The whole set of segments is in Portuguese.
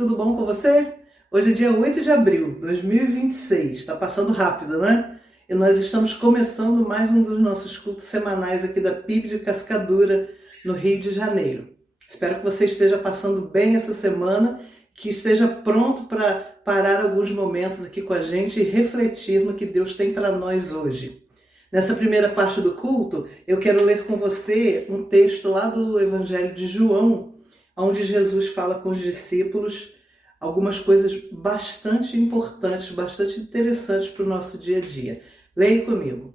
tudo bom com você? Hoje é dia 8 de abril de 2026, está passando rápido, né? E nós estamos começando mais um dos nossos cultos semanais aqui da PIB de Cascadura, no Rio de Janeiro. Espero que você esteja passando bem essa semana, que esteja pronto para parar alguns momentos aqui com a gente e refletir no que Deus tem para nós hoje. Nessa primeira parte do culto, eu quero ler com você um texto lá do Evangelho de João, onde Jesus fala com os discípulos algumas coisas bastante importantes, bastante interessantes para o nosso dia a dia. Leia comigo.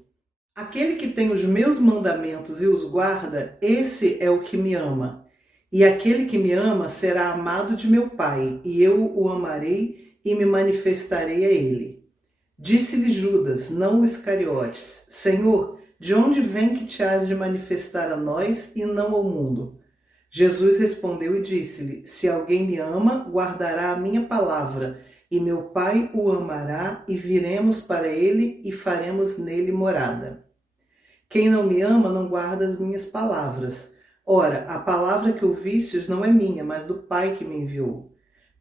Aquele que tem os meus mandamentos e os guarda, esse é o que me ama. E aquele que me ama será amado de meu Pai, e eu o amarei e me manifestarei a ele. Disse-lhe Judas, não o Iscariotes, Senhor, de onde vem que te has de manifestar a nós e não ao mundo? Jesus respondeu e disse-lhe, se alguém me ama, guardará a minha palavra, e meu Pai o amará, e viremos para ele e faremos nele morada. Quem não me ama não guarda as minhas palavras. Ora, a palavra que ouvistes não é minha, mas do Pai que me enviou.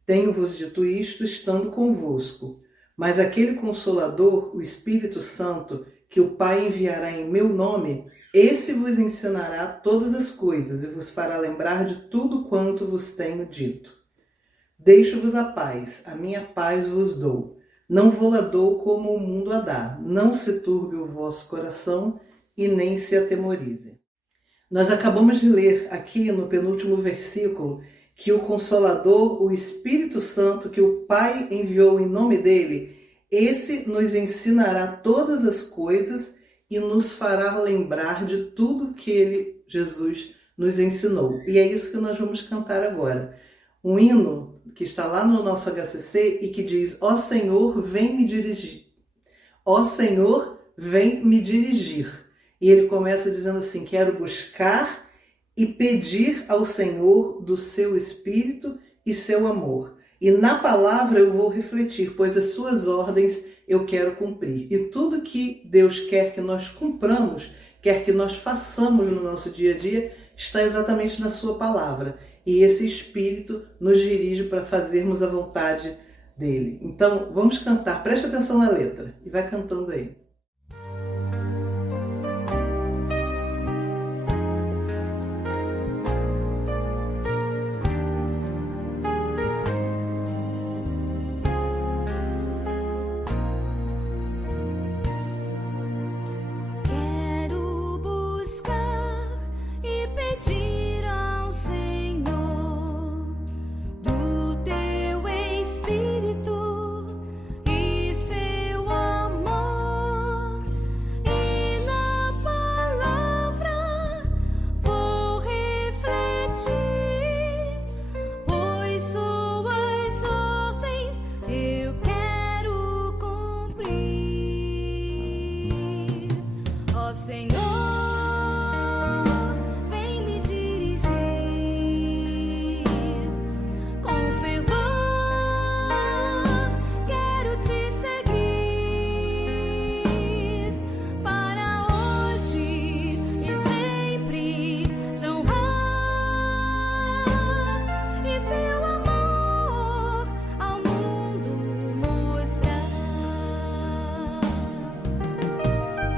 Tenho-vos dito isto estando convosco. Mas aquele Consolador, o Espírito Santo, que o Pai enviará em meu nome, esse vos ensinará todas as coisas e vos fará lembrar de tudo quanto vos tenho dito. Deixo-vos a paz, a minha paz vos dou. Não vou-la dou como o mundo a dá. Não se turbe o vosso coração e nem se atemorize. Nós acabamos de ler aqui no penúltimo versículo que o Consolador, o Espírito Santo, que o Pai enviou em nome dele, esse nos ensinará todas as coisas e nos fará lembrar de tudo que Jesus, nos ensinou. E é isso que nós vamos cantar agora. Um hino que está lá no nosso HCC e que diz, ó Senhor, vem me dirigir. Ó Senhor, vem me dirigir. E ele começa dizendo assim, quero buscar e pedir ao Senhor do seu Espírito e seu amor. E na palavra eu vou refletir, pois as suas ordens eu quero cumprir. E tudo que Deus quer que nós cumpramos, quer que nós façamos no nosso dia a dia, está exatamente na sua palavra. E esse Espírito nos dirige para fazermos a vontade dele. Então, vamos cantar. Preste atenção na letra e vai cantando aí.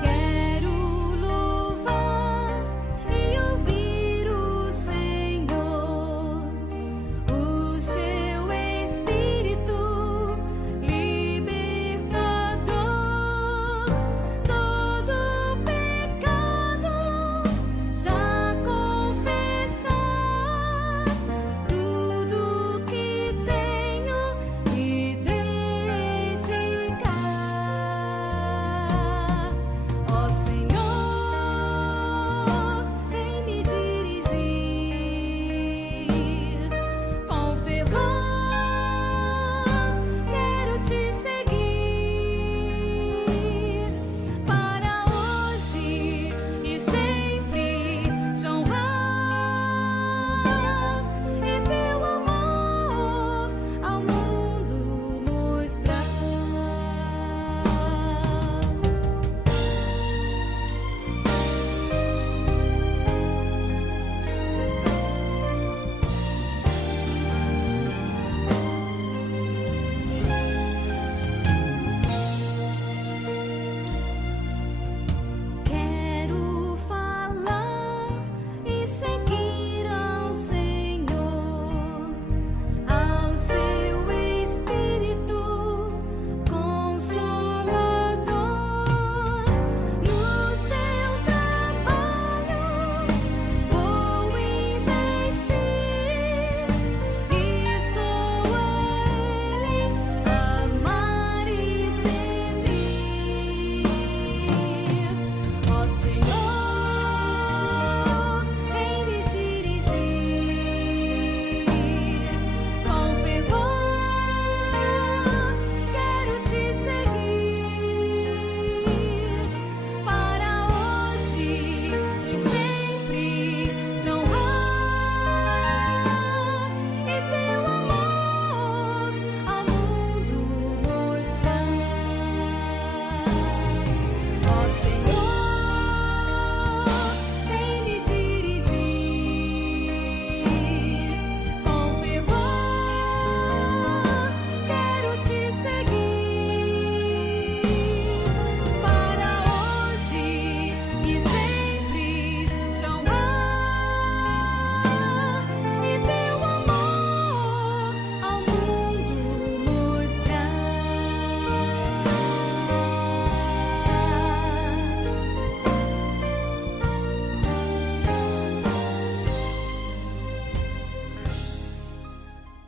Quero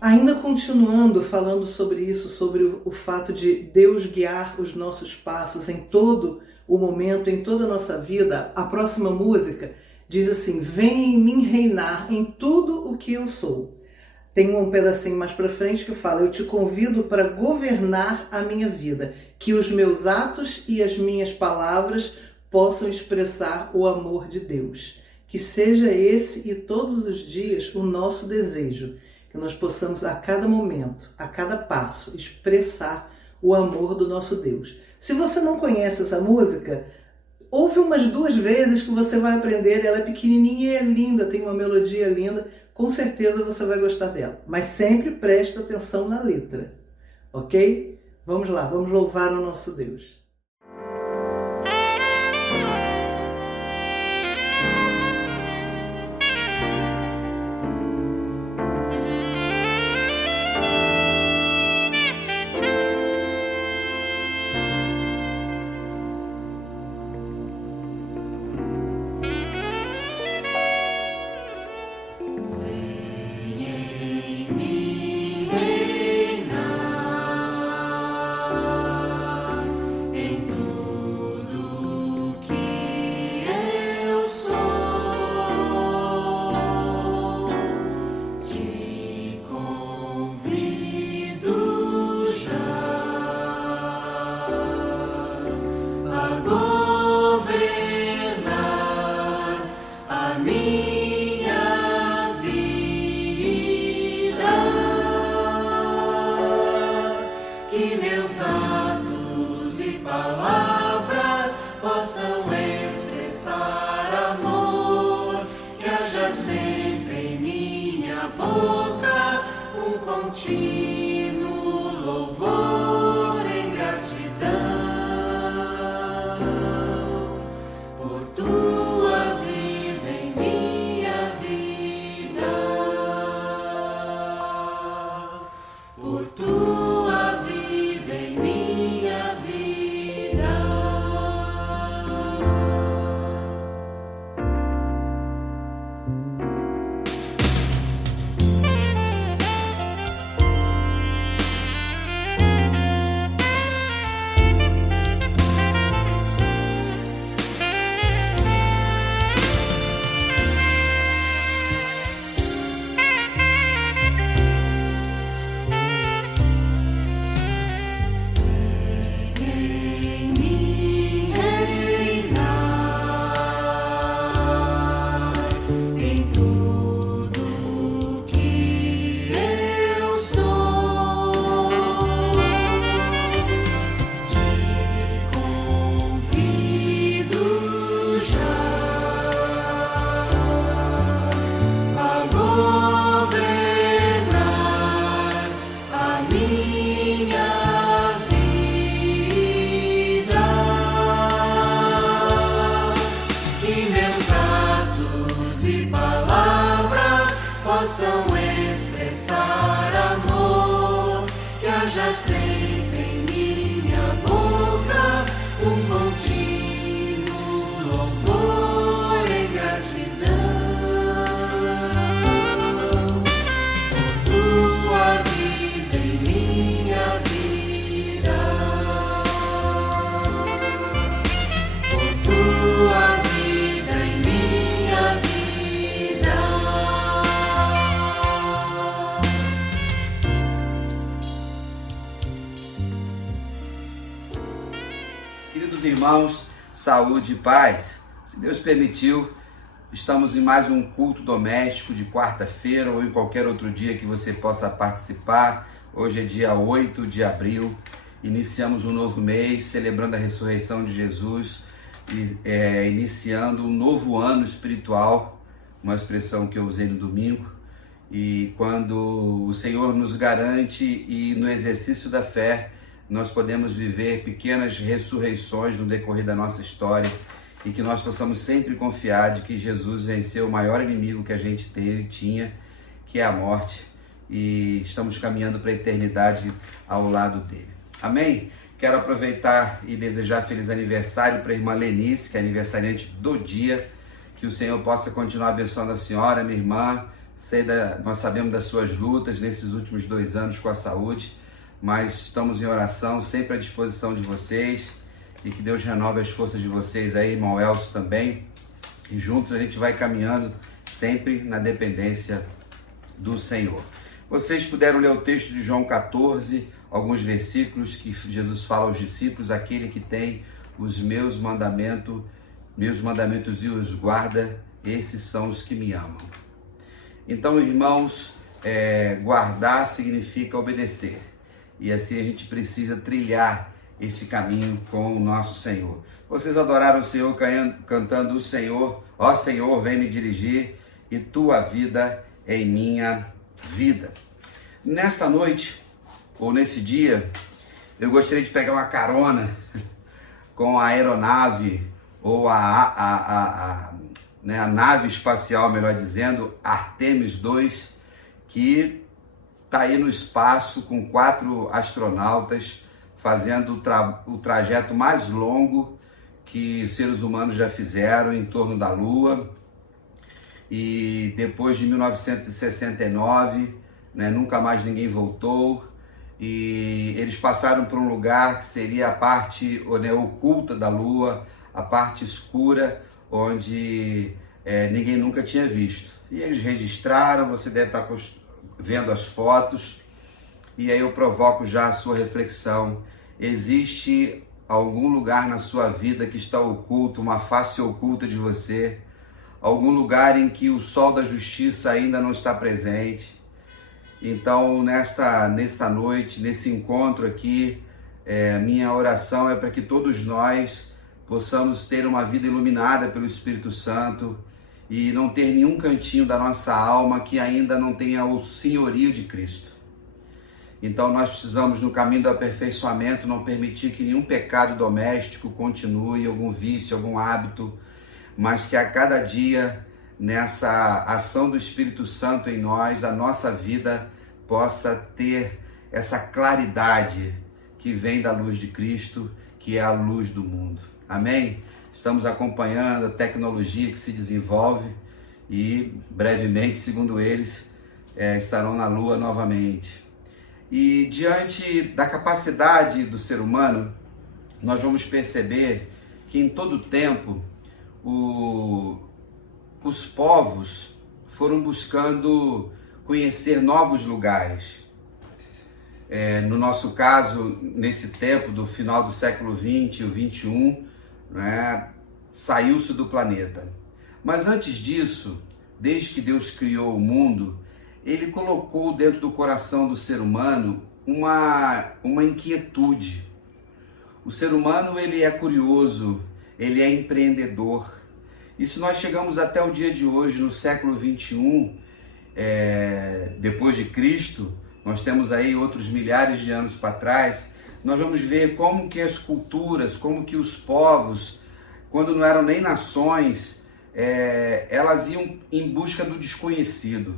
Ainda continuando falando sobre isso, sobre o fato de Deus guiar os nossos passos em todo o momento, em toda a nossa vida, a próxima música diz assim: venha em mim reinar em tudo o que eu sou. Tem um pedacinho mais para frente que fala: eu te convido para governar a minha vida, que os meus atos e as minhas palavras possam expressar o amor de Deus. Que seja esse e todos os dias o nosso desejo, que nós possamos a cada momento, a cada passo, expressar o amor do nosso Deus. Se você não conhece essa música, ouve umas 2 vezes que você vai aprender. Ela é pequenininha e é linda, tem uma melodia linda. Com certeza você vai gostar dela. Mas sempre presta atenção na letra, ok? Vamos lá, vamos louvar o nosso Deus. Contínuo louvor em gratidão por tua vida em minha vida, por tua vida em minha vida. Possam expressar amor, que haja sempre em minha boca um contínuo louvor em gratidão por tua vida em minha vida, por tua vida em minha vida. Queridos irmãos, saúde e paz. Se Deus permitiu, estamos em mais um culto doméstico de quarta-feira ou em qualquer outro dia que você possa participar. Hoje é dia 8 de abril, iniciamos um novo mês, celebrando a ressurreição de Jesus e iniciando um novo ano espiritual, uma expressão que eu usei no domingo. E quando o Senhor nos garante e no exercício da fé, nós podemos viver pequenas ressurreições no decorrer da nossa história e que nós possamos sempre confiar de que Jesus venceu o maior inimigo que a gente tinha, que é a morte, e estamos caminhando para a eternidade ao lado dele. Amém? Quero aproveitar e desejar feliz aniversário para a irmã Lenice, que é aniversariante do dia, que o Senhor possa continuar abençoando a senhora, minha irmã, Nós sabemos das suas lutas nesses últimos 2 anos com a saúde, mas estamos em oração, sempre à disposição de vocês, e que Deus renove as forças de vocês aí, irmão Elcio também, e juntos a gente vai caminhando sempre na dependência do Senhor. Vocês puderam ler o texto de João 14, alguns versículos que Jesus fala aos discípulos: aquele que tem os meus mandamentos e os guarda, esses são os que me amam. Então, irmãos, guardar significa obedecer. E assim a gente precisa trilhar esse caminho com o nosso Senhor. Vocês adoraram o Senhor cantando: o Senhor, ó Senhor, vem me dirigir, e tua vida em minha vida. Nesta noite, ou nesse dia, eu gostaria de pegar uma carona com a aeronave, ou a nave espacial, melhor dizendo, Artemis II, que está aí no espaço com 4 astronautas fazendo o trajeto mais longo que seres humanos já fizeram em torno da Lua. E depois de 1969, nunca mais ninguém voltou. E eles passaram por um lugar que seria a parte oculta da Lua, a parte escura, onde ninguém nunca tinha visto. E eles registraram, você deve estar vendo as fotos, e aí eu provoco já a sua reflexão. Existe algum lugar na sua vida que está oculto, uma face oculta de você? Algum lugar em que o sol da justiça ainda não está presente? Então, nesta noite, nesse encontro aqui, minha oração é para que todos nós possamos ter uma vida iluminada pelo Espírito Santo e não ter nenhum cantinho da nossa alma que ainda não tenha o senhorio de Cristo. Então nós precisamos, no caminho do aperfeiçoamento, não permitir que nenhum pecado doméstico continue, algum vício, algum hábito, mas que a cada dia, nessa ação do Espírito Santo em nós, a nossa vida possa ter essa claridade que vem da luz de Cristo, que é a luz do mundo. Amém? Estamos acompanhando a tecnologia que se desenvolve e brevemente, segundo eles, estarão na Lua novamente. E diante da capacidade do ser humano, nós vamos perceber que em todo tempo os povos foram buscando conhecer novos lugares. No nosso caso, nesse tempo do final do século XX e o XXI, saiu-se do planeta. Mas antes disso, desde que Deus criou o mundo, Ele colocou dentro do coração do ser humano uma inquietude. O ser humano, ele é curioso, ele é empreendedor. E se nós chegamos até o dia de hoje, no século XXI, depois de Cristo, nós temos aí outros milhares de anos para trás, nós vamos ver como que as culturas, como que os povos, quando não eram nem nações, elas iam em busca do desconhecido.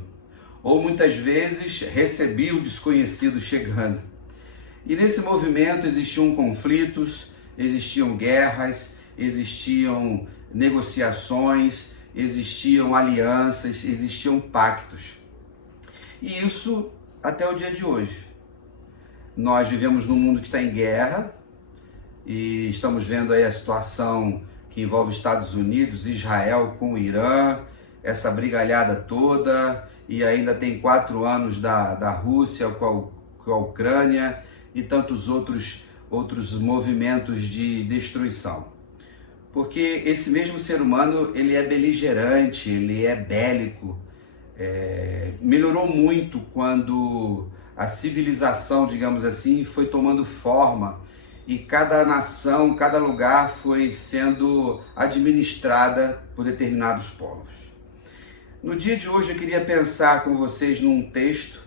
Ou muitas vezes recebiam o desconhecido chegando. E nesse movimento existiam conflitos, existiam guerras, existiam negociações, existiam alianças, existiam pactos. E isso até o dia de hoje. Nós vivemos num mundo que está em guerra e estamos vendo aí a situação que envolve Estados Unidos, Israel com o Irã, essa brigalhada toda, e ainda tem 4 anos da Rússia com a Ucrânia e tantos outros movimentos de destruição. Porque esse mesmo ser humano, ele é beligerante, ele é bélico. Melhorou muito quando a civilização, digamos assim, foi tomando forma e cada nação, cada lugar foi sendo administrada por determinados povos. No dia de hoje eu queria pensar com vocês num texto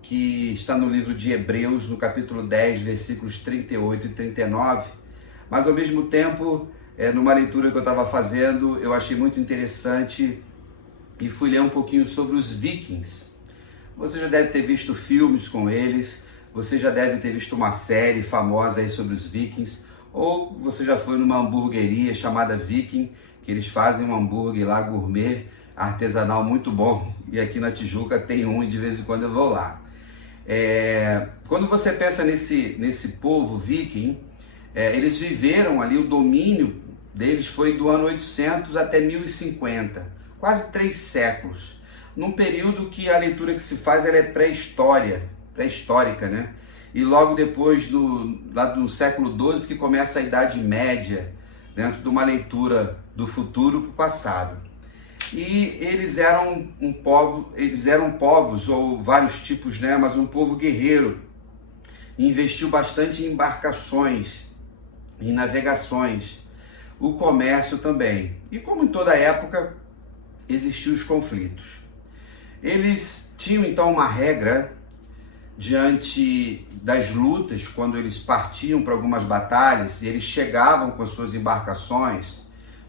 que está no livro de Hebreus, no capítulo 10, versículos 38 e 39, mas ao mesmo tempo, numa leitura que eu estava fazendo, eu achei muito interessante e fui ler um pouquinho sobre os vikings. Você já deve ter visto filmes com eles, você já deve ter visto uma série famosa aí sobre os vikings, ou você já foi numa hamburgueria chamada Viking, que eles fazem um hambúrguer lá gourmet, artesanal muito bom, e aqui na Tijuca tem um e de vez em quando eu vou lá. Quando você pensa nesse povo viking, eles viveram ali, o domínio deles foi do ano 800 até 1050, quase 3 séculos, num período que a leitura que se faz ela é pré-histórica, né? E logo depois lá do século XII que começa a Idade Média, dentro de uma leitura do futuro para o passado. E eles eram povos, ou vários tipos, né? Mas um povo guerreiro, investiu bastante em embarcações, em navegações, o comércio também. E como em toda época, existiam os conflitos. Eles tinham então uma regra diante das lutas, quando eles partiam para algumas batalhas e eles chegavam com as suas embarcações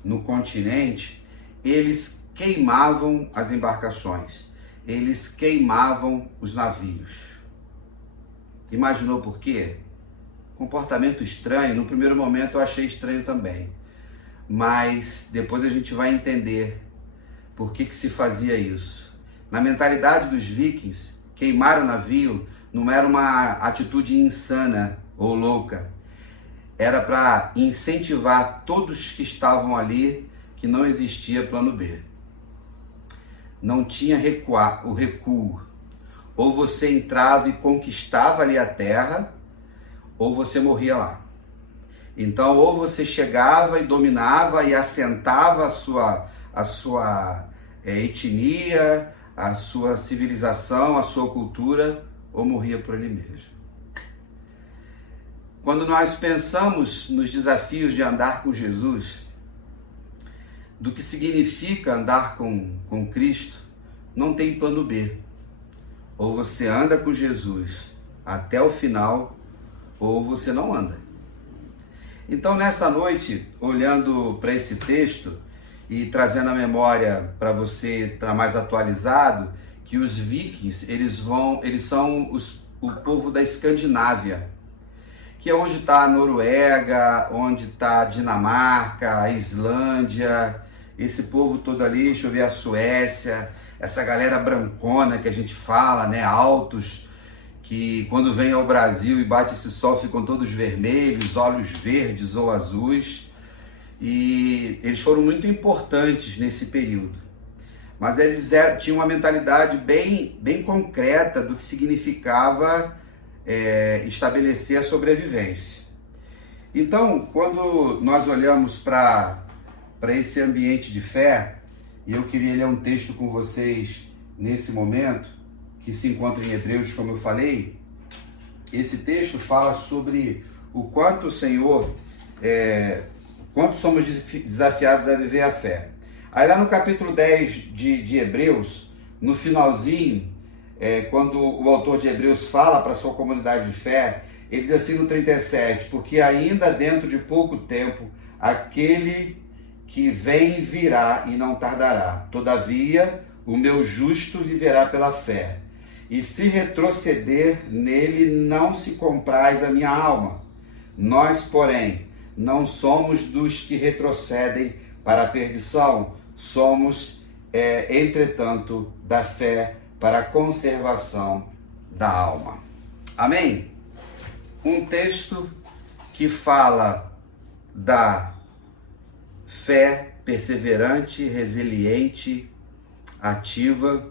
no continente, eles queimavam as embarcações, eles queimavam os navios. Imaginou por quê? Comportamento estranho. No primeiro momento eu achei estranho também, mas depois a gente vai entender por que se fazia isso. Na mentalidade dos vikings, queimar o navio não era uma atitude insana ou louca, era para incentivar todos que estavam ali que não existia plano B. Não tinha o recuo. Ou você entrava e conquistava ali a terra, ou você morria lá. Então, ou você chegava e dominava e assentava a sua etnia, a sua civilização, a sua cultura, ou morria por ele mesmo. Quando nós pensamos nos desafios de andar com Jesus, do que significa andar com Cristo, não tem plano B. Ou você anda com Jesus até o final, ou você não anda. Então, nessa noite, olhando para esse texto e trazendo a memória para você estar mais atualizado, que os vikings, eles são o povo da Escandinávia, que é onde está a Noruega, onde está a Dinamarca, a Islândia, esse povo todo ali, deixa eu ver, a Suécia, essa galera brancona que a gente fala, né, altos, que quando vem ao Brasil e bate esse sol ficam todos vermelhos, olhos verdes ou azuis, e eles foram muito importantes nesse período. Mas eles tinham uma mentalidade bem concreta do que significava estabelecer a sobrevivência. Então, quando nós olhamos para esse ambiente de fé, e eu queria ler um texto com vocês nesse momento, que se encontra em Hebreus, como eu falei. Esse texto fala sobre o quanto o Senhor, quanto somos desafiados a viver a fé. Aí lá no capítulo 10 de Hebreus, no finalzinho, quando o autor de Hebreus fala para a sua comunidade de fé, ele diz assim no 37, porque ainda dentro de pouco tempo, aquele que vem virá e não tardará. Todavia, o meu justo viverá pela fé. E se retroceder nele, não se compraz a minha alma. Nós, porém, não somos dos que retrocedem para a perdição, somos, entretanto, da fé para a conservação da alma. Amém? Um texto que fala da fé perseverante, resiliente, ativa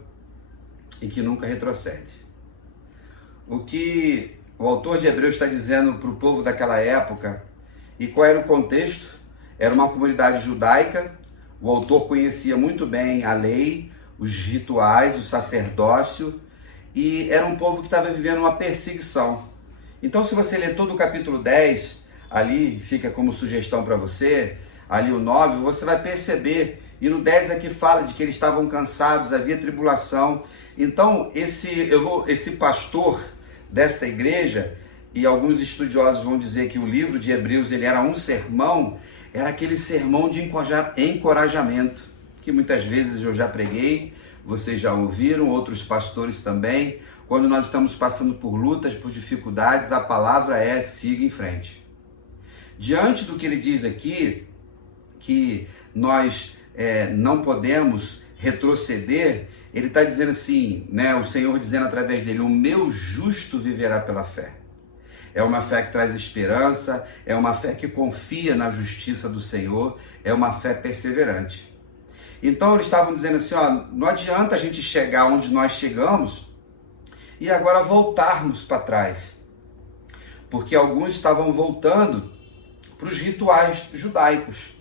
e que nunca retrocede. O que o autor de Hebreus está dizendo para o povo daquela época, e qual era o contexto? Era uma comunidade judaica, o autor conhecia muito bem a lei, os rituais, o sacerdócio, e era um povo que estava vivendo uma perseguição. Então, se você ler todo o capítulo 10, ali fica como sugestão para você, ali o 9, você vai perceber, e no 10 aqui fala de que eles estavam cansados, havia tribulação. Então, esse pastor desta igreja, e alguns estudiosos vão dizer que o livro de Hebreus ele era um sermão, era aquele sermão de encorajamento, que muitas vezes eu já preguei, vocês já ouviram, outros pastores também. Quando nós estamos passando por lutas, por dificuldades, a palavra é siga em frente. Diante do que ele diz aqui, que nós não podemos retroceder, ele está dizendo assim, né, o Senhor dizendo através dele, o meu justo viverá pela fé. É uma fé que traz esperança, é uma fé que confia na justiça do Senhor, é uma fé perseverante. Então eles estavam dizendo assim, ó, não adianta a gente chegar onde nós chegamos e agora voltarmos para trás. Porque alguns estavam voltando para os rituais judaicos.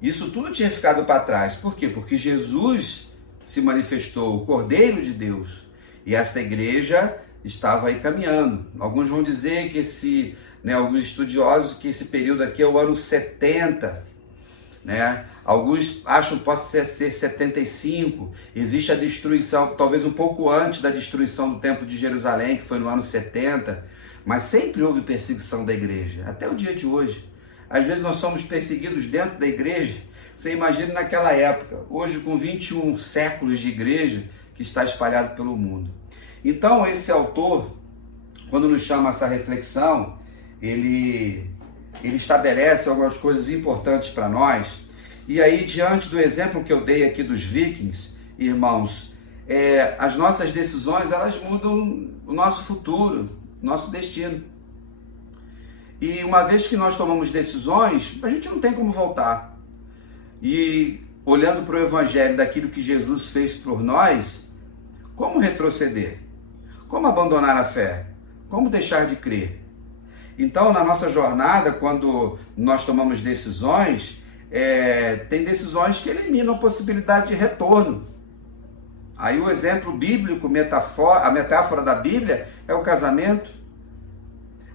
Isso tudo tinha ficado para trás. Por quê? Porque Jesus se manifestou, o Cordeiro de Deus. E essa igreja estava aí caminhando. Alguns vão dizer que alguns estudiosos, que esse período aqui é o ano 70, né? Alguns acham que pode ser 75. Existe a destruição, talvez um pouco antes da destruição do Templo de Jerusalém, que foi no ano 70, mas sempre houve perseguição da igreja, até o dia de hoje. Às vezes nós somos perseguidos dentro da igreja. Você imagina naquela época, hoje com 21 séculos de igreja que está espalhado pelo mundo. Então esse autor, quando nos chama a essa reflexão, ele estabelece algumas coisas importantes para nós. E aí, diante do exemplo que eu dei aqui dos vikings, irmãos, as nossas decisões, elas mudam o nosso futuro, nosso destino. E uma vez que nós tomamos decisões, a gente não tem como voltar. E olhando para o Evangelho daquilo que Jesus fez por nós, como retroceder? Como abandonar a fé? Como deixar de crer? Então, na nossa jornada, quando nós tomamos decisões, tem decisões que eliminam a possibilidade de retorno. Aí o exemplo bíblico, a metáfora da Bíblia é o casamento.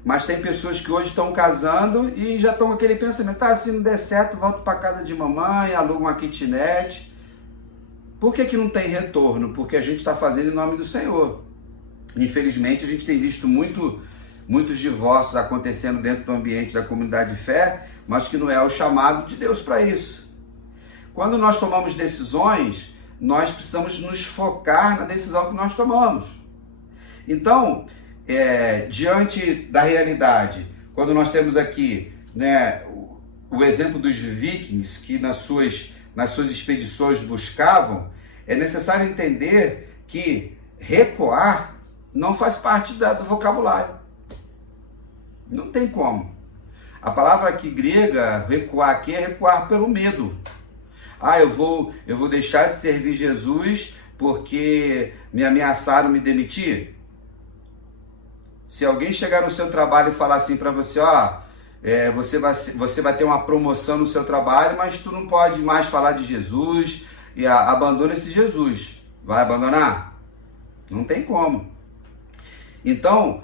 Mas tem pessoas que hoje estão casando e já estão com aquele pensamento, se não der certo, volto para casa de mamãe, alugo uma kitnet. Por que não tem retorno? Porque a gente está fazendo em nome do Senhor. Infelizmente, a gente tem visto muitos divórcios acontecendo dentro do ambiente da comunidade de fé, mas que não é o chamado de Deus para isso. Quando nós tomamos decisões, nós precisamos nos focar na decisão que nós tomamos. Então, diante da realidade, quando nós temos aqui, né, o exemplo dos vikings que nas suas expedições buscavam, é necessário entender que recuar não faz parte do vocabulário. Não tem como. A palavra aqui grega, recuar aqui, é recuar pelo medo. Eu vou deixar de servir Jesus porque me ameaçaram me demitir? Se alguém chegar no seu trabalho e falar assim para você, você vai ter uma promoção no seu trabalho, mas tu não pode mais falar de Jesus, e abandona esse Jesus. Vai abandonar? Não tem como. Então,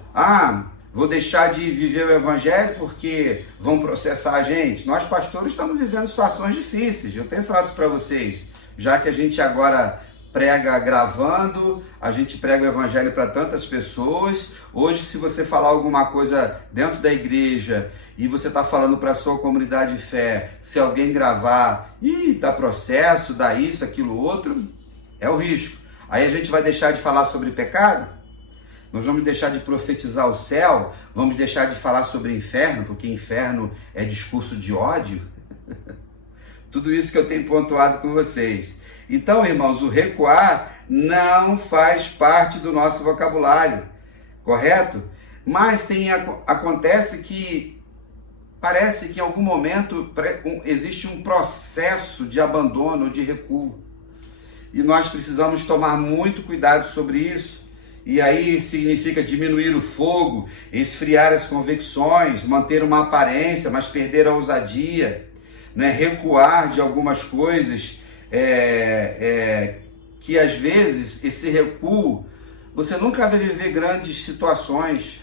vou deixar de viver o evangelho porque vão processar a gente. Nós pastores estamos vivendo situações difíceis. Eu tenho falado para vocês, já que a gente agora prega gravando, a gente prega o evangelho para tantas pessoas. Hoje, se você falar alguma coisa dentro da igreja e você está falando para a sua comunidade de fé, se alguém gravar, dá processo, dá isso, aquilo, outro, é o risco. Aí a gente vai deixar de falar sobre pecado? Nós vamos deixar de profetizar o céu? Vamos deixar de falar sobre inferno, porque inferno é discurso de ódio? Tudo isso que eu tenho pontuado com vocês. Então, irmãos, o recuar não faz parte do nosso vocabulário, correto? Mas acontece que parece que em algum momento existe um processo de abandono, de recuo. E nós precisamos tomar muito cuidado sobre isso. E aí significa diminuir o fogo, esfriar as convicções, manter uma aparência, mas perder a ousadia, né? Recuar de algumas coisas, que às vezes esse recuo, você nunca vai viver grandes situações.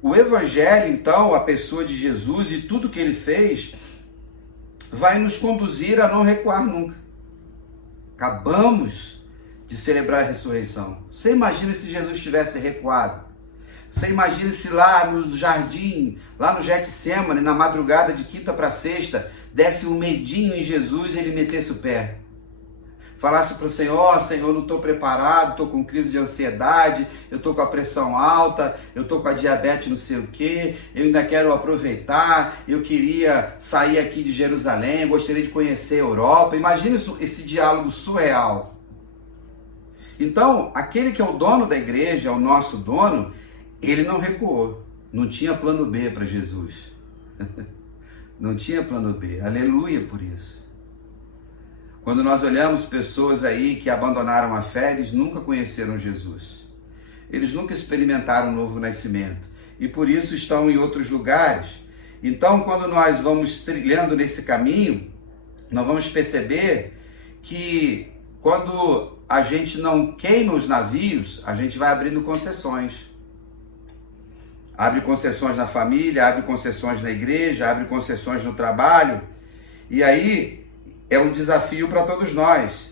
O Evangelho, então, a pessoa de Jesus e tudo que ele fez, vai nos conduzir a não recuar nunca. Acabamos de celebrar a ressurreição. Você imagina se Jesus tivesse recuado? Você imagina se lá no jardim, lá no Getsemane, na madrugada de quinta para sexta, desse um medinho em Jesus e ele metesse o pé? falasse para o Senhor, ó, Senhor, não estou preparado, estou com crise de ansiedade, eu estou com a pressão alta, eu estou com a diabetes não sei o quê, eu ainda quero aproveitar, eu queria sair aqui de Jerusalém, gostaria de conhecer a Europa. Imagina esse diálogo surreal. Então, aquele que é o dono da igreja, é o nosso dono, ele não recuou, não tinha plano B para Jesus. Não tinha plano B, aleluia por isso. Quando nós olhamos pessoas aí que abandonaram a fé, eles nunca conheceram Jesus. Eles nunca experimentaram um novo nascimento. E por isso estão em outros lugares. Então, quando nós vamos trilhando nesse caminho, nós vamos perceber que quando a gente não queima os navios, a gente vai abrindo concessões. Abre concessões na família, abre concessões na igreja, abre concessões no trabalho. E aí é um desafio para todos nós.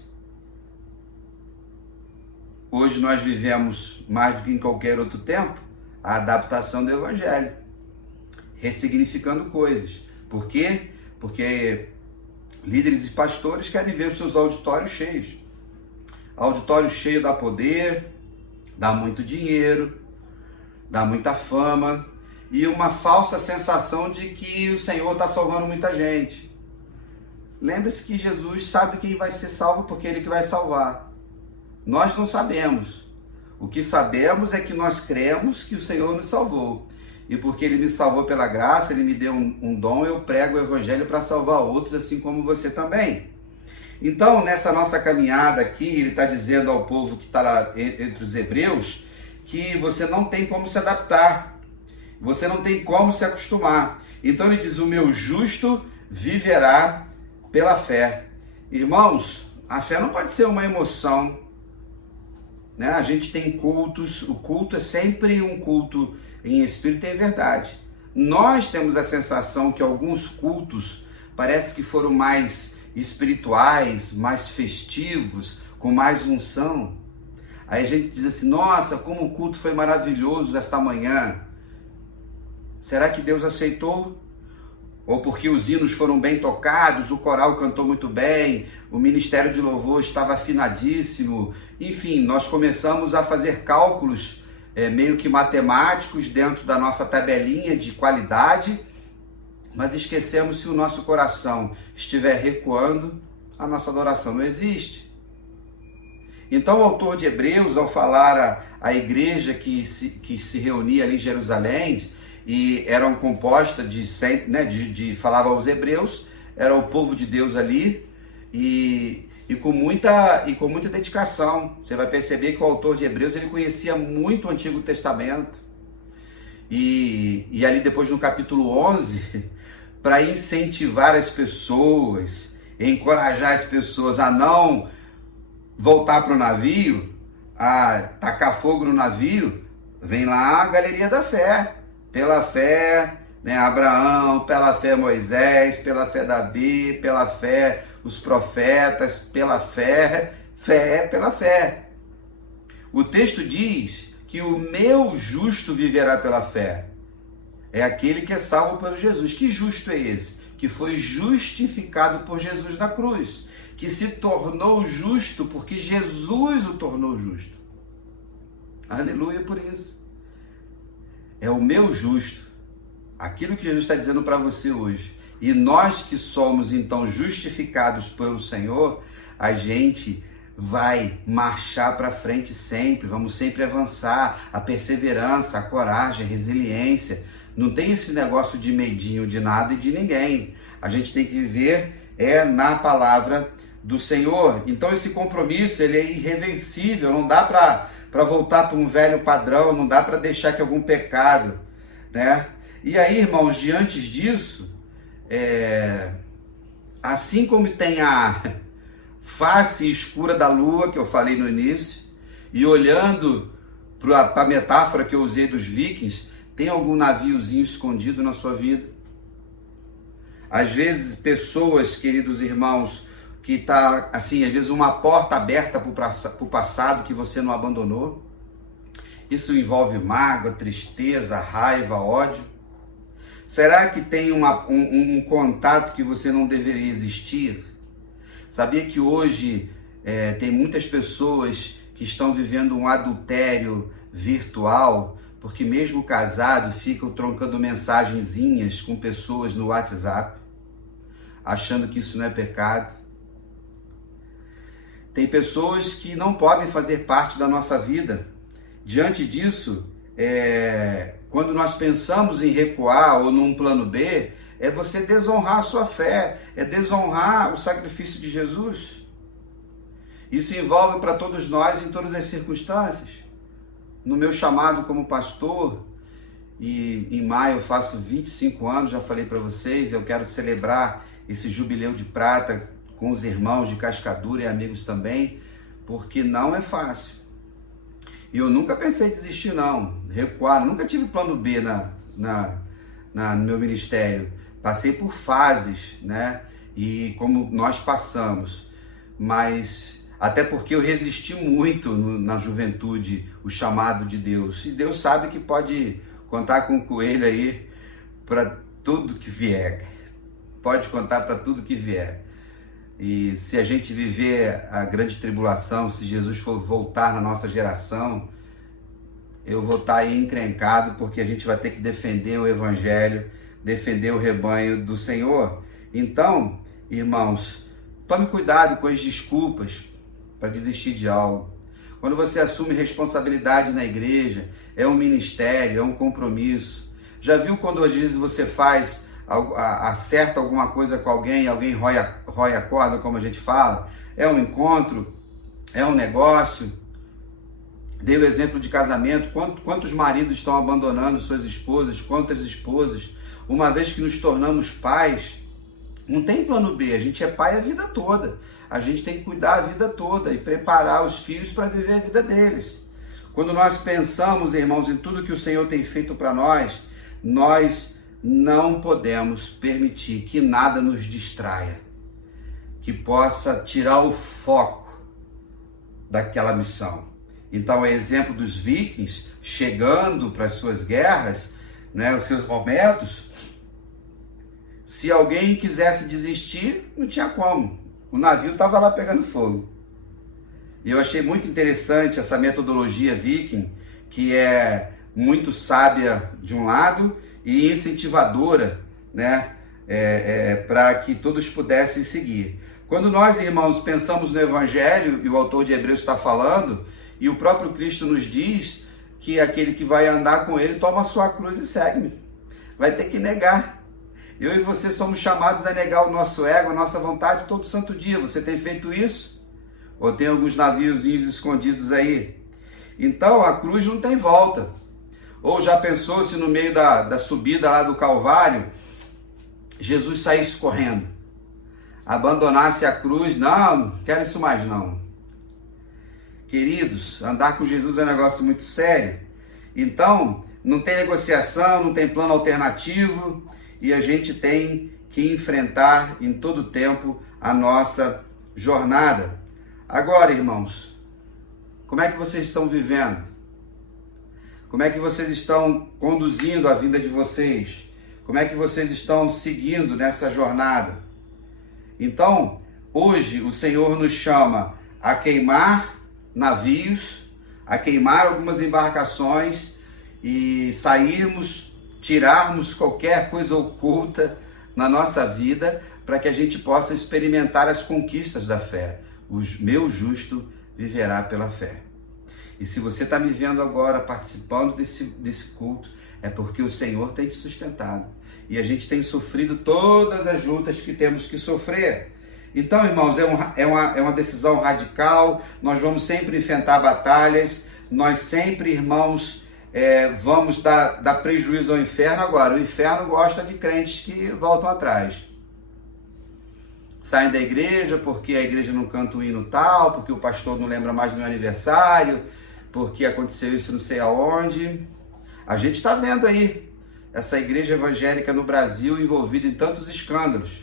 Hoje nós vivemos, mais do que em qualquer outro tempo, a adaptação do Evangelho, ressignificando coisas. Por quê? Porque líderes e pastores querem ver os seus auditórios cheios. Auditório cheio dá poder, dá muito dinheiro, dá muita fama e uma falsa sensação de que o Senhor está salvando muita gente. Lembre-se que Jesus sabe quem vai ser salvo porque Ele que vai salvar. Nós não sabemos. O que sabemos é que nós cremos que o Senhor nos salvou. E porque Ele me salvou pela graça, Ele me deu um dom, eu prego o Evangelho para salvar outros, assim como você também. Então, nessa nossa caminhada aqui, Ele está dizendo ao povo que está lá entre os hebreus, que você não tem como se adaptar. Você não tem como se acostumar. Então Ele diz, o meu justo viverá pela fé. Irmãos, a fé não pode ser uma emoção, né? A gente tem cultos, o culto é sempre um culto em espírito e em verdade. Nós temos a sensação que alguns cultos parece que foram mais espirituais, mais festivos, com mais unção. Aí a gente diz assim, nossa, como o culto foi maravilhoso esta manhã. Será que Deus aceitou? Ou porque os hinos foram bem tocados, o coral cantou muito bem, o ministério de louvor estava afinadíssimo. Enfim, nós começamos a fazer cálculos meio que matemáticos dentro da nossa tabelinha de qualidade, mas esquecemos se o nosso coração estiver recuando, a nossa adoração não existe. Então o autor de Hebreus, ao falar à igreja que se reunia ali em Jerusalém, e eram compostas falava aos hebreus, era o povo de Deus ali, e com muita dedicação. Você vai perceber que o autor de Hebreus, ele conhecia muito o Antigo Testamento, e ali depois no capítulo 11, para incentivar as pessoas, encorajar as pessoas a não voltar para o navio, a tacar fogo no navio, vem lá a galeria da fé. Pela fé, né, Abraão, pela fé Moisés, pela fé Davi, pela fé os profetas, pela fé, pela fé. O texto diz que o meu justo viverá pela fé. É aquele que é salvo por Jesus. Que justo é esse? Que foi justificado por Jesus na cruz. Que se tornou justo porque Jesus o tornou justo. Aleluia por isso. É o meu justo, aquilo que Jesus está dizendo para você hoje. E nós que somos então justificados pelo Senhor, a gente vai marchar para frente sempre, vamos sempre avançar, a perseverança, a coragem, a resiliência. Não tem esse negócio de medinho de nada e de ninguém. A gente tem que viver na palavra do Senhor. Então esse compromisso, ele é irreversível, não dá para voltar para um velho padrão, não dá para deixar que algum pecado, né? E aí, irmãos, diante disso, assim como tem a face escura da lua, que eu falei no início, e olhando para a metáfora que eu usei dos vikings, tem algum naviozinho escondido na sua vida? Às vezes, pessoas, queridos irmãos, que está, assim, às vezes uma porta aberta para o passado que você não abandonou. Isso envolve mágoa, tristeza, raiva, ódio. Será que tem um contato que você não deveria existir? Sabia que hoje tem muitas pessoas que estão vivendo um adultério virtual, porque mesmo casado ficam trocando mensagenzinhas com pessoas no WhatsApp, achando que isso não é pecado. Tem pessoas que não podem fazer parte da nossa vida. Diante disso, quando nós pensamos em recuar ou num plano B, é você desonrar a sua fé, é desonrar o sacrifício de Jesus. Isso envolve para todos nós em todas as circunstâncias. No meu chamado como pastor, e em maio eu faço 25 anos, já falei para vocês, eu quero celebrar esse jubileu de prata com os irmãos de Cascadura e amigos também, porque não é fácil. E eu nunca pensei em desistir não, recuar, nunca tive plano B no meu ministério. Passei por fases, né? E como nós passamos, mas até porque eu resisti muito na juventude, o chamado de Deus. E Deus sabe que pode contar com o coelho aí para tudo que vier. Pode contar para tudo que vier. E se a gente viver a grande tribulação, se Jesus for voltar na nossa geração, eu vou estar aí encrencado, porque a gente vai ter que defender o Evangelho, defender o rebanho do Senhor. Então, irmãos, tome cuidado com as desculpas para desistir de algo. Quando você assume responsabilidade na igreja, é um ministério, é um compromisso. Já viu quando às vezes você acerta alguma coisa com alguém rói a corda, como a gente fala? É um encontro, é um negócio. Dei o exemplo de casamento. Quantos maridos estão abandonando suas esposas? Quantas esposas? Uma vez que nos tornamos pais, não tem plano B, a gente é pai a vida toda. A gente tem que cuidar a vida toda e preparar os filhos para viver a vida deles. Quando nós pensamos, irmãos, em tudo que o Senhor tem feito para nós, nós não podemos permitir que nada nos distraia, que possa tirar o foco daquela missão. Então, é exemplo dos vikings chegando para as suas guerras, né, os seus momentos. Se alguém quisesse desistir, não tinha como. O navio estava lá pegando fogo. E eu achei muito interessante essa metodologia viking, que é muito sábia de um lado e incentivadora, né, para que todos pudessem seguir. Quando nós, irmãos, pensamos no Evangelho, e o autor de Hebreus está falando, e o próprio Cristo nos diz que aquele que vai andar com ele toma a sua cruz e segue-me. Vai ter que negar. Eu e você somos chamados a negar o nosso ego, a nossa vontade todo santo dia. Você tem feito isso? Ou tem alguns naviozinhos escondidos aí? Então a cruz não tem volta. Ou já pensou se no meio da subida lá do Calvário, Jesus saísse correndo, abandonasse a cruz? Não quero isso mais não. Queridos, andar com Jesus é um negócio muito sério. Então, não tem negociação, não tem plano alternativo, e a gente tem que enfrentar em todo tempo a nossa jornada. Agora, irmãos, como é que vocês estão vivendo? Como é que vocês estão conduzindo a vida de vocês? Como é que vocês estão seguindo nessa jornada? Então, hoje o Senhor nos chama a queimar navios, a queimar algumas embarcações e sairmos, tirarmos qualquer coisa oculta na nossa vida para que a gente possa experimentar as conquistas da fé. O meu justo viverá pela fé. E se você está me vendo agora participando desse culto, é porque o Senhor tem te sustentado. E a gente tem sofrido todas as lutas que temos que sofrer. Então, irmãos, é uma decisão radical. Nós vamos sempre enfrentar batalhas. Nós sempre, irmãos, vamos dar prejuízo ao inferno. Agora, o inferno gosta de crentes que voltam atrás. Saem da igreja porque a igreja não canta o hino tal, porque o pastor não lembra mais do meu aniversário, porque aconteceu isso não sei aonde. A gente está vendo aí essa igreja evangélica no Brasil envolvida em tantos escândalos.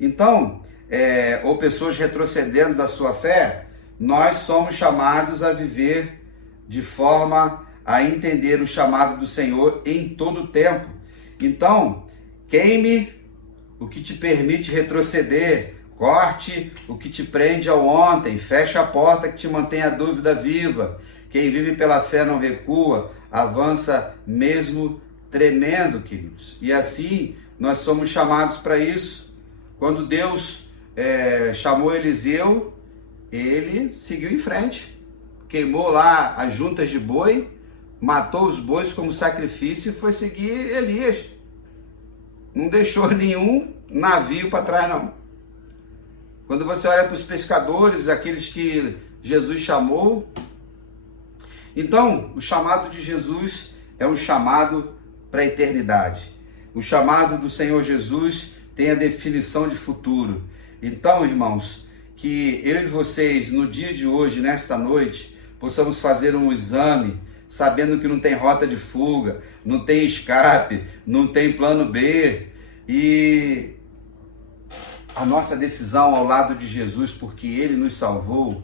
Então, ou pessoas retrocedendo da sua fé, nós somos chamados a viver de forma a entender o chamado do Senhor em todo o tempo. Então, queime o que te permite retroceder, Corte o que te prende ao ontem, fecha a porta que te mantém a dúvida viva. Quem vive pela fé não recua, avança mesmo tremendo, queridos. E assim nós somos chamados para isso. Quando Deus chamou Eliseu, ele seguiu em frente. Queimou lá as juntas de boi, matou os bois como sacrifício e foi seguir Elias. Não deixou nenhum navio para trás, não. Quando você olha para os pescadores, aqueles que Jesus chamou, então o chamado de Jesus é um chamado para a eternidade. O chamado do Senhor Jesus tem a definição de futuro. Então, irmãos, que eu e vocês, no dia de hoje, nesta noite, possamos fazer um exame, sabendo que não tem rota de fuga, não tem escape, não tem plano B, e a nossa decisão ao lado de Jesus, porque Ele nos salvou,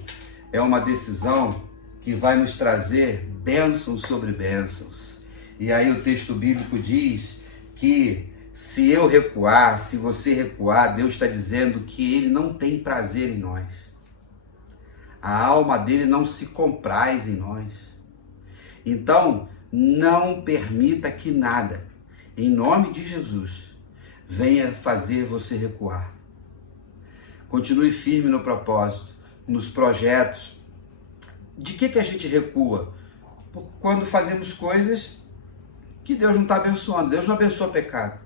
é uma decisão que vai nos trazer bênçãos sobre bênçãos. E aí o texto bíblico diz que se eu recuar, se você recuar, Deus está dizendo que Ele não tem prazer em nós. A alma dele não se compraz em nós. Então, não permita que nada, em nome de Jesus, venha fazer você recuar. Continue firme no propósito, nos projetos. De que a gente recua? Quando fazemos coisas que Deus não está abençoando. Deus não abençoa pecado.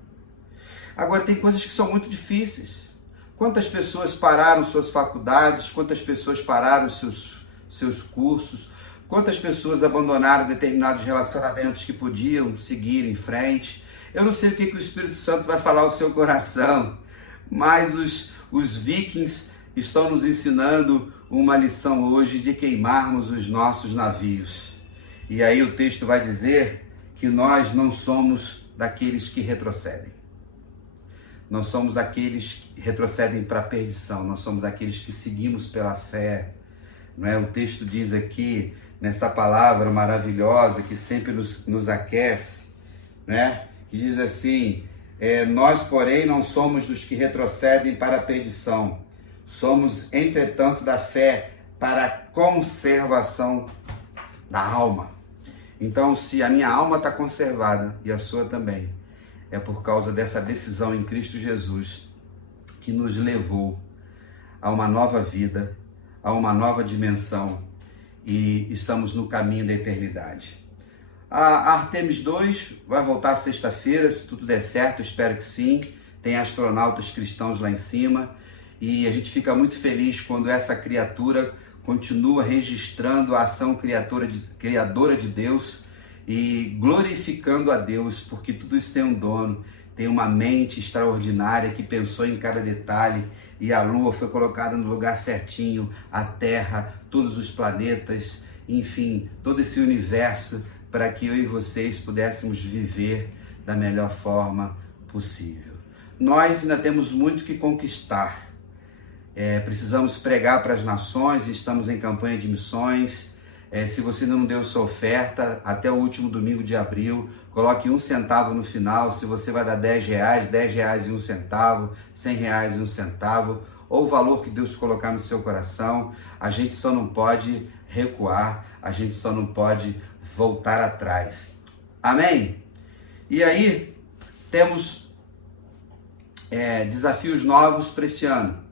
Agora, tem coisas que são muito difíceis. Quantas pessoas pararam suas faculdades? Quantas pessoas pararam seus cursos? Quantas pessoas abandonaram determinados relacionamentos que podiam seguir em frente? Eu não sei o que o Espírito Santo vai falar ao seu coração, mas os vikings estão nos ensinando uma lição hoje de queimarmos os nossos navios. E aí o texto vai dizer que nós não somos daqueles que retrocedem. Nós somos aqueles que retrocedem para a perdição. Nós somos aqueles que seguimos pela fé. Não é? O texto diz aqui, nessa palavra maravilhosa que sempre nos aquece, né? Que diz assim: nós, porém, não somos dos que retrocedem para a perdição. Somos, entretanto, da fé para a conservação da alma. Então, se a minha alma está conservada, e a sua também, é por causa dessa decisão em Cristo Jesus, que nos levou a uma nova vida, a uma nova dimensão, e estamos no caminho da eternidade. A Artemis 2 vai voltar sexta-feira, se tudo der certo, espero que sim. Tem astronautas cristãos lá em cima, e a gente fica muito feliz quando essa criatura continua registrando a ação criadora de Deus e glorificando a Deus, porque tudo isso tem um dono, tem uma mente extraordinária que pensou em cada detalhe, e a Lua foi colocada no lugar certinho, a Terra, todos os planetas, enfim, todo esse universo, para que eu e vocês pudéssemos viver da melhor forma possível. Nós ainda temos muito que conquistar. Precisamos pregar para as nações, estamos em campanha de missões. Se você ainda não deu sua oferta, até o último domingo de abril, coloque 1 centavo no final. Se você vai dar R$10, R$10 e 1 centavo, R$100 e 1 centavo, ou o valor que Deus colocar no seu coração. A gente só não pode recuar, a gente só não pode voltar atrás. Amém? E aí, temos desafios novos para esse ano.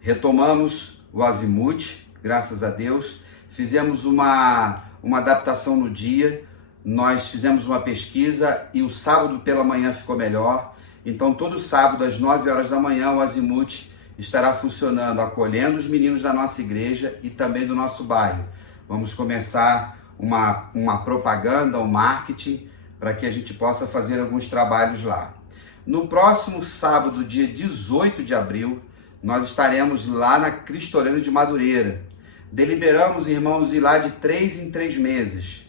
Retomamos o Azimuth, graças a Deus. Fizemos uma adaptação no dia, nós fizemos uma pesquisa e o sábado pela manhã ficou melhor. Então, todo sábado, às 9 horas da manhã, o Azimuth estará funcionando, acolhendo os meninos da nossa igreja e também do nosso bairro. Vamos começar uma propaganda, um marketing, para que a gente possa fazer alguns trabalhos lá. No próximo sábado, dia 18 de abril, nós estaremos lá na Cristo de Madureira. Deliberamos, irmãos, ir lá de 3 em 3 meses.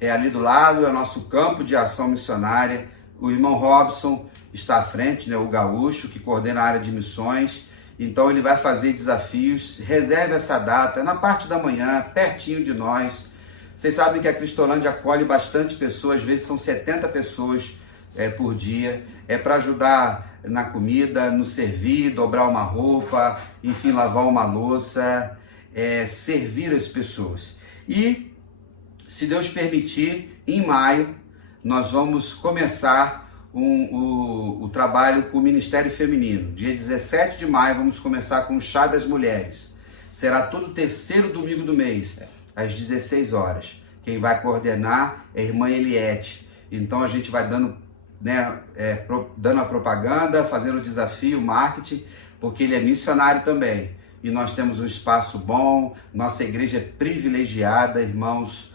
Ali do lado é o nosso campo de ação missionária. O irmão Robson está à frente, né, o gaúcho, que coordena a área de missões. Então ele vai fazer desafios. Reserve essa data, na parte da manhã, pertinho de nós. Vocês sabem que a Cristolândia acolhe bastante pessoas, às vezes são 70 pessoas por dia. É para ajudar na comida, no servir, dobrar uma roupa, enfim, lavar uma louça, servir as pessoas. E, se Deus permitir, em maio, nós vamos começar o trabalho com o Ministério Feminino. Dia 17 de maio vamos começar com o Chá das Mulheres. Será todo terceiro domingo do mês, às 16 horas. Quem vai coordenar é a irmã Eliette. Então a gente vai dando a propaganda, fazendo o desafio, o marketing, porque ele é missionário também. E nós temos um espaço bom, nossa igreja é privilegiada, irmãos,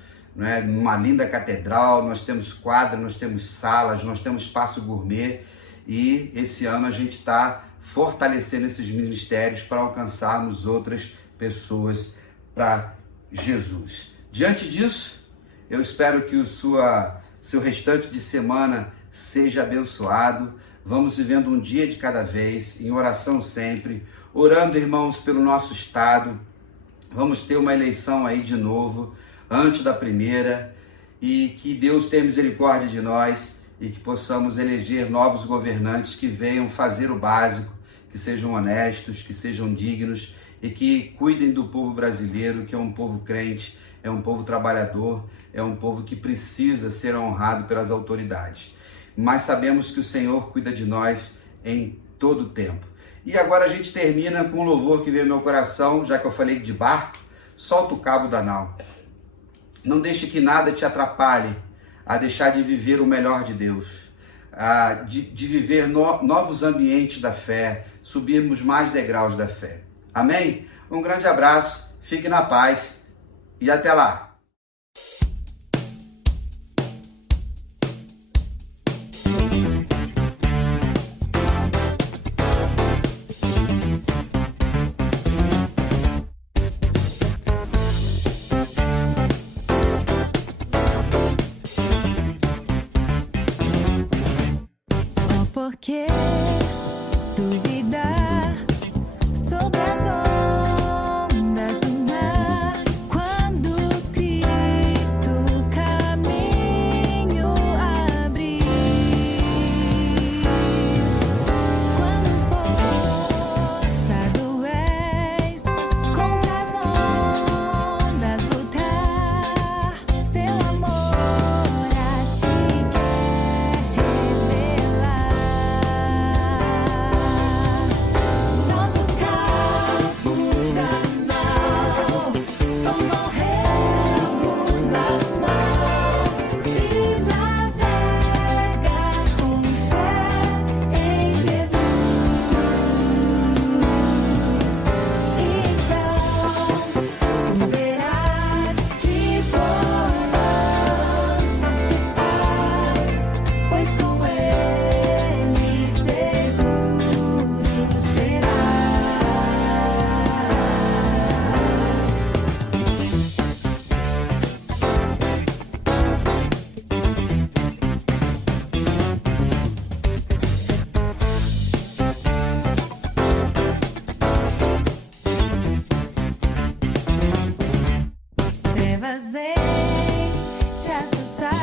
numa linda catedral, nós temos quadra, nós temos salas, nós temos espaço gourmet, e esse ano a gente está fortalecendo esses ministérios para alcançarmos outras pessoas para Jesus. Diante disso, eu espero que seu restante de semana seja abençoado. Vamos vivendo um dia de cada vez, em oração sempre, orando, irmãos, pelo nosso estado. Vamos ter uma eleição aí de novo, antes da primeira, e que Deus tenha misericórdia de nós e que possamos eleger novos governantes que venham fazer o básico, que sejam honestos, que sejam dignos e que cuidem do povo brasileiro, que é um povo crente, é um povo trabalhador, é um povo que precisa ser honrado pelas autoridades. Mas sabemos que o Senhor cuida de nós em todo o tempo. E agora a gente termina com um louvor que veio ao meu coração, já que eu falei de barco, solta o cabo da nau. Não deixe que nada te atrapalhe a deixar de viver o melhor de Deus, de viver novos ambientes da fé, subirmos mais degraus da fé. Amém? Um grande abraço, fique na paz e até lá! Por que duvidar sobre as ondas do mar quando Cristo caminho abrir? Quando força dois contra as ondas lutar, seu amor a ti quer revelar. Solta o cabo da nau, toma o remo nas mãos e navega com fé em Jesus. Então tu verás que bonança se faz, pois com ele seguro serás. Trevas vêm te assustar.